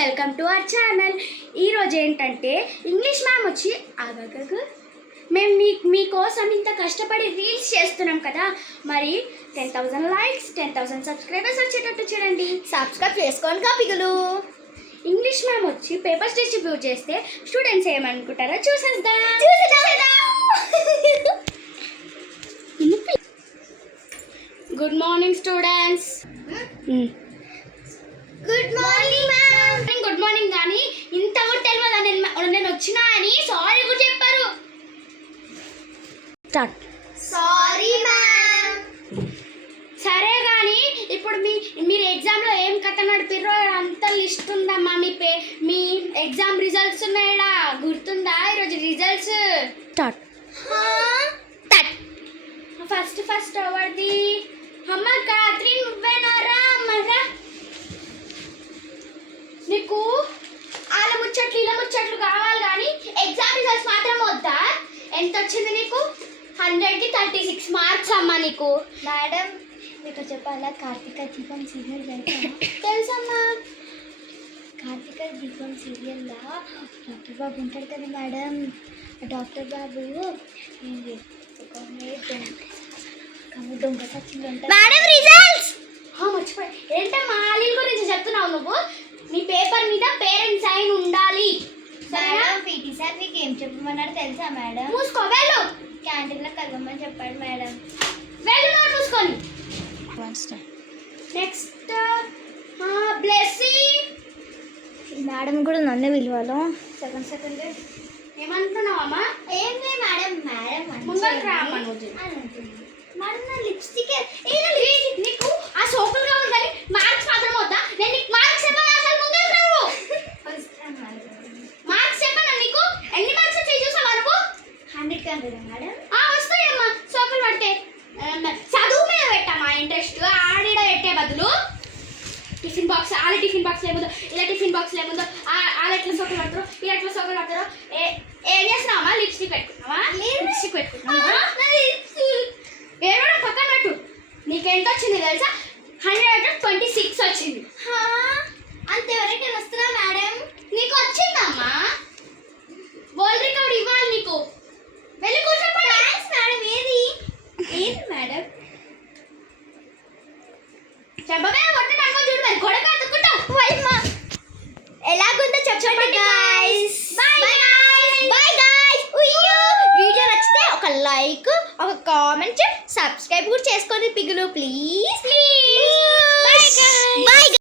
Welcome to our channel. ఈరోజు ఏంటంటే English ma'am వచ్చి మేము మీకోసం ఇంత కష్టపడి రీల్స్ చేస్తున్నాం కదా, మరి 10,000 లైక్స్ 10,000 సబ్స్క్రైబర్స్ వచ్చేటట్టు చూడండి. సబ్స్క్రైబ్ చేసుకోండి కాపికలు. ఇంగ్లీష్ మ్యామ్ వచ్చి పేపర్స్ డిస్ట్రిబ్యూట్ చేస్తే స్టూడెంట్స్ ఏమనుకుంటారో చూసేద్దాం. Good morning students. Good morning ma'am. Good morning. కానీ ఇంత కూడా తెలియదు నేను వచ్చినా అని సారీ కూడా చెప్పారు. Sorry ma'am. సరే కానీ ఇప్పుడు మీరు ఎగ్జామ్లో ఏం కథ నడిపిర్రో అంత లిస్ట్ ఉందమ్మా. మీ ఎగ్జామ్ రిజల్ట్స్ ఉన్నాయా, గుర్తుందా? ఈరోజు రిజల్ట్స్ ఫస్ట్ ఎవరిది? అమ్మ కాత్రి, నువ్వేనారా? అమ్మరా నీకు వాళ్ళ ముచ్చట్లు ఇలా ముచ్చట్లు కావాలి కానీ ఎగ్జామ్ రిజల్ట్స్ మాత్రం వద్దా? ఎంత వచ్చింది నీకు? 100కి 36 మార్క్స్ అమ్మా నీకు. మేడం మీకు చెప్పాలా, కార్తీక దీపం సీరియల్ తెలుసమ్మా. కార్తీక దీపం సీరియల్లో డాక్టర్ బాబు ఉంటాడు కదా మేడం. డాక్టర్ బాబు దొంగ సచ్చిందంట మేడం. రిజల్ట్స్ మర్చిపోయి ఏంటమ్మా వాళ్ళ గురించి చెప్తున్నావు నువ్వు? నీ పేపర్ మీద పేరెంట్స్ సైన్ ఉండాలి. మేడం పీటీ సార్ మీకు ఏం చెప్పమన్నాడు తెలుసా మేడం? మూసుకో వెళ్ళు. క్యాంటీన్లో కలవమని చెప్పాడు మేడం. వెళ్ళు నోట్ మూసుకొని. Next blessing. మేడం కూడా నన్ను విలువలో సెకండ్ ఏమంటున్నావమ్మా? ఏం లేదు మేడం. మేడం ముందరకు రా అమ్మా. నువ్వు మేడం నా లిప్స్టిక్ నీకు ఆ సోపులు కావాలి కానీ మార్క్స్ మాత్రం వద్దా? నేను నీకు మార్క్స్ చెప్పాను. అసలు ముందరకు రావు. మార్క్స్ చెప్పాను నీకు. ఎన్ని మార్క్స్ వచ్చాయి చూసావా నువ్వు? 100 మేడం. వస్తాయమ్మా సోపులు పడితే. చదువు మీద పెట్టమ్మా ఇంట్రెస్ట్. ఆడిడ పెట్టే బదులు టిఫిన్ బాక్స్ వాళ్ళ టిఫిన్ బాక్స్ ఏముందో ఇలా టిఫిన్ బాక్స్ ఏముందో వాళ్ళు ఎట్లా సోకులు పడతారు, ఇలా ఎట్లా సోకులు పడతారు. ఏం చేస్తున్నావమ్మా? లిప్స్టిక్ పెట్టుకున్నావా? లిప్స్టిక్ పెట్టుకున్నావా? ఏమన్నా పక్కన పెట్టు. నీకు ఎంత వచ్చింది తెలుసా? 126 వచ్చింది. అంతవరకు వస్తున్నా మేడం. నీకు వచ్చిందమ్మా. వరల్డ్ రికార్డ్ ఇవ్వాలి నీకు. వెళ్ళి కూర్చోపడి. మేడం ఏది మేడం చెప్పమే కొట్టడం అనుకో. చూడు మరి కొడక అతుక్కుంటావు. ఎలాగుందో చెప్పండి గైస్. Bye guys. వీడియో నచ్చితే ఒక లైక్, ఒక కామెంట్, సబ్స్క్రైబ్ కూడా చేసుకోండి పిగులు ప్లీజ్.